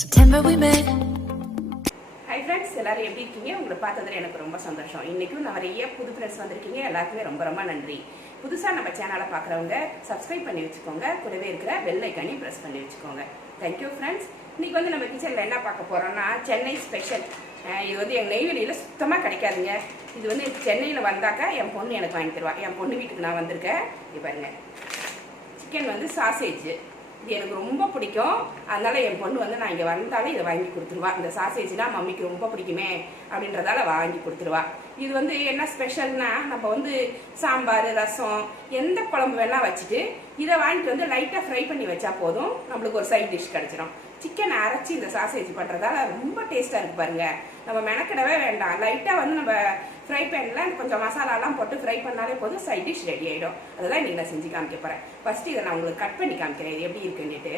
September we met. Hi friends எல்லாரும் எப்படி இருக்கீங்க? உங்களை பார்த்ததுல எனக்கு ரொம்ப சந்தோஷம். இன்னைக்கும் நிறைய புது ஃப்ரெண்ட்ஸ் வந்திருக்கீங்க. எல்லாருக்குமே ரொம்ப ரொம்ப நன்றி. புதுசாக நம்ம சேனலை பார்க்குறவங்க சப்ஸ்கிரைப் பண்ணி வச்சுக்கோங்க. கூடவே இருக்கிற பெல் ஐக்கானையும் ப்ரெஸ் பண்ணி வச்சுக்கோங்க. தேங்க்யூ ஃப்ரெண்ட்ஸ் இன்னைக்கு வந்து நம்ம கிச்சனில் என்ன பார்க்க போகிறோம்னா சென்னை ஸ்பெஷல் இது வந்து எங்கள் நெய்வேலியில் சுத்தமாக கிடைக்காதுங்க. இது வந்து சென்னையில் வந்தாக்கா என் பொண்ணு எனக்கு வாங்கி தருவா. என் பொண்ணு வீட்டுக்கு நான் வந்திருக்கேன். இது பாருங்க. சிக்கன் வந்து சாசேஜ் இது எனக்கு ரொம்ப பிடிக்கும். அதனால என் பொண்ணு வந்து நான் இங்கே வந்தாலும் இதை வாங்கி கொடுத்துருவா. இந்த சாசேஜ்னா மம்மிக்கு ரொம்ப பிடிக்குமே அப்படின்றதால வாங்கி கொடுத்துருவா. இது வந்து என்ன ஸ்பெஷல்னா நம்ம வந்து சாம்பார் ரசம் எந்த குழம்பு வேணால் வச்சுட்டு இதை வாங்கிட்டு வந்து லைட்டாக ஃப்ரை பண்ணி வச்சா போதும். நம்மளுக்கு ஒரு சைட் டிஷ் கிடச்சிரும். சிக்கன் அரைச்சி இந்த சாசேஜ் பண்ணுறதால ரொம்ப டேஸ்ட்டாக இருக்குது பாருங்கள் நம்ம மெனக்கிடவே வேண்டாம். லைட்டாக வந்து நம்ம ஃப்ரை பேனில் கொஞ்சம் மசாலாலாம் போட்டு ஃப்ரை பண்ணாலே போதும் சைட் டிஷ் ரெடி ஆகிடும் அதுதான் இன்றைக்கி நான் செஞ்சு காமிக்க போகிறேன் ஃபஸ்ட்டு இதை நான் உங்களுக்கு கட் பண்ணி காமிக்கிறேன். இது எப்படி இருக்குன்னுட்டு.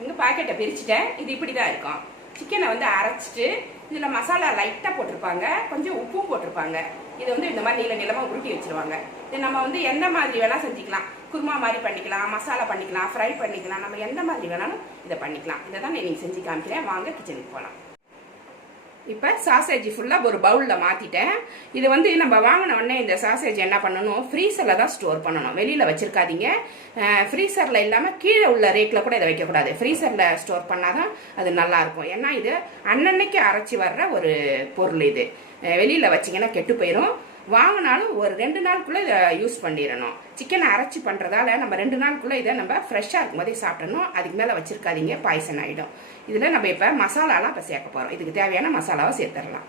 இங்கே பாக்கெட்டை பிரிச்சுட்டேன். இது இப்படி தான் இருக்கும் சிக்கனை வந்து அரைச்சிட்டு இதில் மசாலா லைட்டாக போட்டிருப்பாங்க. கொஞ்சம் உப்பும் போட்டிருப்பாங்க. இதை வந்து இந்த மாதிரி நீள நீளமாக உருட்டி வச்சிருவாங்க. இது நம்ம வந்து எந்த மாதிரி வேணால் செஞ்சுக்கலாம். குருமா மாதிரி பண்ணிக்கலாம் மசாலா பண்ணிக்கலாம் ஃப்ரை பண்ணிக்கலாம். நம்ம எந்த மாதிரி வேணாலும் இதை பண்ணிக்கலாம். இதை தான் நீங்கள் செஞ்சு காமிக்கிறேன். வாங்க கிச்சனுக்கு போகலாம் இப்போ சாசேஜ் ஃபுல்லாக ஒரு பவுலில் மாற்றிட்டேன் இது வந்து நம்ம வாங்கின உடனே இந்த சாசேஜ் என்ன பண்ணணும்? ஃப்ரீசரில் தான் ஸ்டோர் பண்ணணும். வெளியில் வச்சுருக்காதீங்க. ஃப்ரீசரில் இல்லாமல் கீழே உள்ள ரேக்கில் கூட இதை வைக்கக்கூடாது. ஃப்ரீசரில் ஸ்டோர் பண்ணால் தான் அது நல்லாயிருக்கும் ஏன்னா இது அன்னன்னைக்கு அரைச்சி வர்ற ஒரு பொருள் இது. வெளியில் வச்சிங்கன்னா கெட்டு போயிடும் வாங்கினாலும் ஒரு ரெண்டு நாளுக்குள்ளே இதை யூஸ் பண்ணிடணும். சிக்கனை அரைச்சி பண்ணுறதால நம்ம ரெண்டு நாளுக்குள்ளே இதை நம்ம ஃப்ரெஷ்ஷாக இருக்கும் போதே சாப்பிடணும். அதுக்கு மேலே வச்சுருக்காதீங்க பாய்சன் ஆகிடும் இதில் நம்ம இப்போ மசாலாலாம் இப்போ சேர்க்க போகிறோம் இதுக்கு தேவையான மசாலாவை சேர்த்துடலாம்.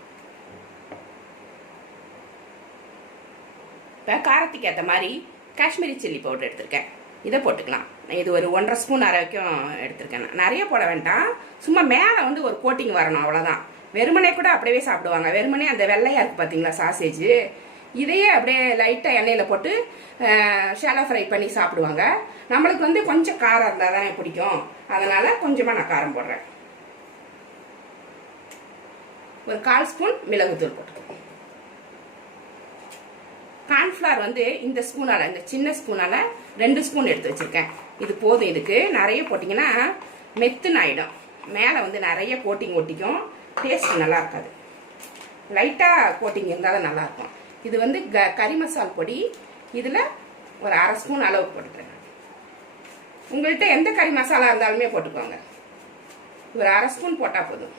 இப்போ காரத்துக்கு ஏற்ற மாதிரி காஷ்மீரி சில்லி பவுடர் எடுத்திருக்கேன். இதை போட்டுக்கலாம். இது ஒரு ஒன்றரை ஸ்பூன் அரை வரைக்கும் எடுத்திருக்கேன். நான். நிறைய போட வேண்டாம். சும்மா மேலே வந்து ஒரு கோட்டிங் வரணும் அவ்வளோதான் வெறுமனே கூட அப்படியே சாப்பிடுவாங்க. வெறுமனே அந்த வெள்ளையாக இருக்குது பார்த்தீங்களா சாசேஜ் இதையே அப்படியே லைட்டாக எண்ணெயில் போட்டு ஷாலோ ஃப்ரை பண்ணி சாப்பிடுவாங்க. நம்மளுக்கு வந்து கொஞ்சம் காரம் இருந்தால் தான் பிடிக்கும். அதனால் கொஞ்சமாக நான் காரம் போடுறேன். ஒரு கால் ஸ்பூன் மிளகுத்தூள் போட்டுக்கோங்க. கார்ன்ஃப்ளவர் வந்து இந்த ஸ்பூனால இந்த சின்ன ஸ்பூனால ரெண்டு ஸ்பூன் எடுத்து வச்சிருக்கேன். இது போதும் இதுக்கு. நிறைய போட்டிங்கன்னா மெத்துன்னு ஆகிடும் மேலே வந்து நிறைய கோட்டிங் ஒட்டிக்கும். டேஸ்ட் நல்லா இருக்காது. லைட்டாக கோட்டிங் இருந்தால் தான் நல்லாயிருக்கும் இது வந்து க கறி மசால் பொடி. இதில் ஒரு அரை ஸ்பூன் அளவு போட்டுக்கிறேன் உங்கள்கிட்ட எந்த கறி மசாலா இருந்தாலுமே போட்டுக்கோங்க. ஒரு அரை ஸ்பூன் போட்டால் போதும்.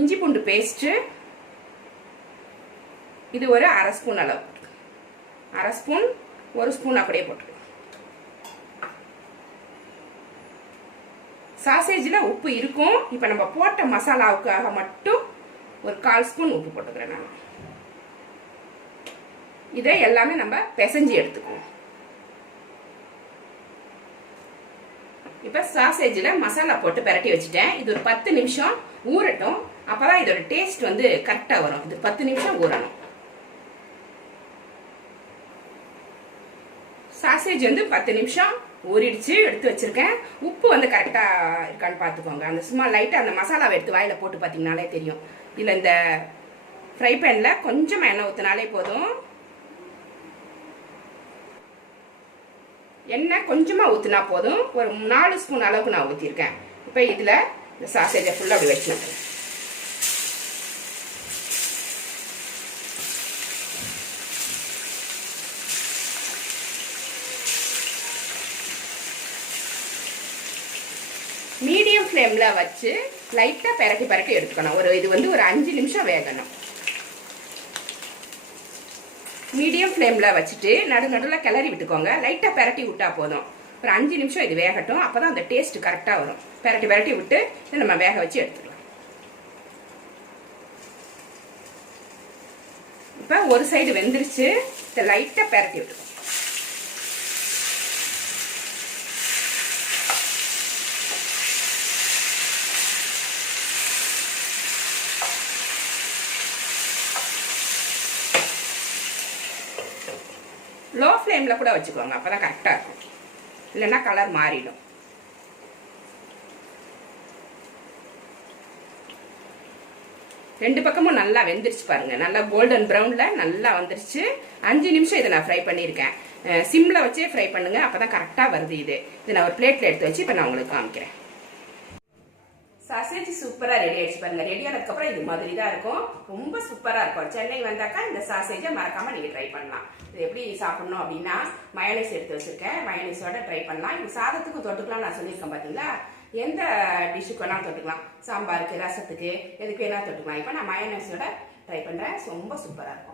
இஞ்சி பூண்டு பேஸ்ட்டு இது ஒரு அரை ஸ்பூன் அளவு. அரை ஸ்பூன் ஒரு ஸ்பூன் அப்படியே போட்டுக்கலாம் சாசேஜில் உப்பு இருக்கும். இப்போ நம்ம போட்ட மசாலாவுக்காக மட்டும் ஒரு கால் ஸ்பூன் உப்பு போட்டுக்கிறேன் நான். இதை எல்லாமே நம்ம பிசைஞ்சு எடுத்துக்குவோம். இப்போ சாசேஜில் மசாலா போட்டு பரட்டி வச்சுட்டேன். இது ஒரு பத்து நிமிஷம் ஊறட்டும். அப்பதான் இதோட டேஸ்ட் வந்து கரெக்டாக வரும். இது பத்து நிமிஷம் ஊறணும். சாசேஜ் வந்து பத்து நிமிஷம் ஊறிடுச்சு எடுத்து வச்சிருக்கேன். உப்பு வந்து கரெக்டாக இருக்கான்னு பார்த்துக்கோங்க. அந்த சும்மா லைட்டாக அந்த மசாலாவை எடுத்து வாயில் போட்டு பார்த்தீங்கனாலே தெரியும். இதில் இந்த ஃப்ரை பேனில் கொஞ்சமாக எண்ணெய் ஊற்றினாலே போதும். எண்ணெய் கொஞ்சமாக ஊற்றினா போதும். ஒரு நாலு ஸ்பூன் அளவுக்கு நான் ஊற்றிருக்கேன் இப்போ இதில் இந்த சாசேஜை ஃபுல்லாக அப்படி வச்சுருக்கேன் மீடியம் ஃப்ளேமில் வச்சு லைட்டாக பெரட்டி பெரட்டி எடுத்துக்கணும். ஒரு இது வந்து ஒரு அஞ்சு நிமிஷம் வேகணும். மீடியம் ஃப்ளேமில் வச்சுட்டு நடு நடுவில் கிளறி விட்டுக்கோங்க. லைட்டாக பெரட்டி விட்டா போதும். ஒரு அஞ்சு நிமிஷம் இது வேகட்டும். அப்போ தான் அந்த டேஸ்ட் கரெக்டாக வரும். பெரட்டி பெரட்டி விட்டு இதை நம்ம வேக வச்சு எடுத்துக்கலாம். இப்போ ஒரு சைடு வெந்துருச்சு. இதை லைட்டாக பெரட்டி விட்டுக்கோங்க. லோ ஃப்ளேமில் கூட வச்சுக்கோங்க அப்போ தான் கரெக்டாக இருக்கும். இல்லைன்னா கலர் மாறிடும். ரெண்டு பக்கமும் நல்லா வெந்துருச்சு பாருங்க. நல்லா கோல்டன் ப்ரௌனில் நல்லா வந்துருச்சு. அஞ்சு நிமிஷம் இதை நான் ஃப்ரை பண்ணியிருக்கேன். சிம்மில் வச்சே ஃப்ரை பண்ணுங்க அப்போ தான் கரெக்டாக வருது இது. இதை நான் ஒரு பிளேட்டில் எடுத்து வச்சு இப்போ நான் உங்களுக்கு காமிக்கிறேன். சாசேஜ் சூப்பராக ரெடி ஆயிடுச்சு பாருங்க. ரெடி ஆனதுக்கப்புறம் இது மாதிரி தான் இருக்கும். ரொம்ப சூப்பராக இருக்கும். சென்னை வந்தாக்கா இந்த சாசேஜை மறக்காமல் நீங்கள் ட்ரை பண்ணலாம். இது எப்படி சாப்பிட்ணும் அப்படின்னா மயனைஸ் எடுத்து வச்சுருக்கேன். மயனைஸோட ட்ரை பண்ணலாம். இது சாதத்துக்கு தொட்டுக்கலாம். நான் சொல்லியிருக்கேன் பார்த்தீங்களா எந்த டிஷ்ஷுக்கு வேணாலும் தொட்டுக்கலாம். சாம்பாருக்கு ரசத்துக்கு எதுக்கு வேணாலும் தொட்டுக்கலாம். இப்போ நான் மயனைஸோட ட்ரை பண்ணுறேன் ரொம்ப சூப்பராக இருக்கும்.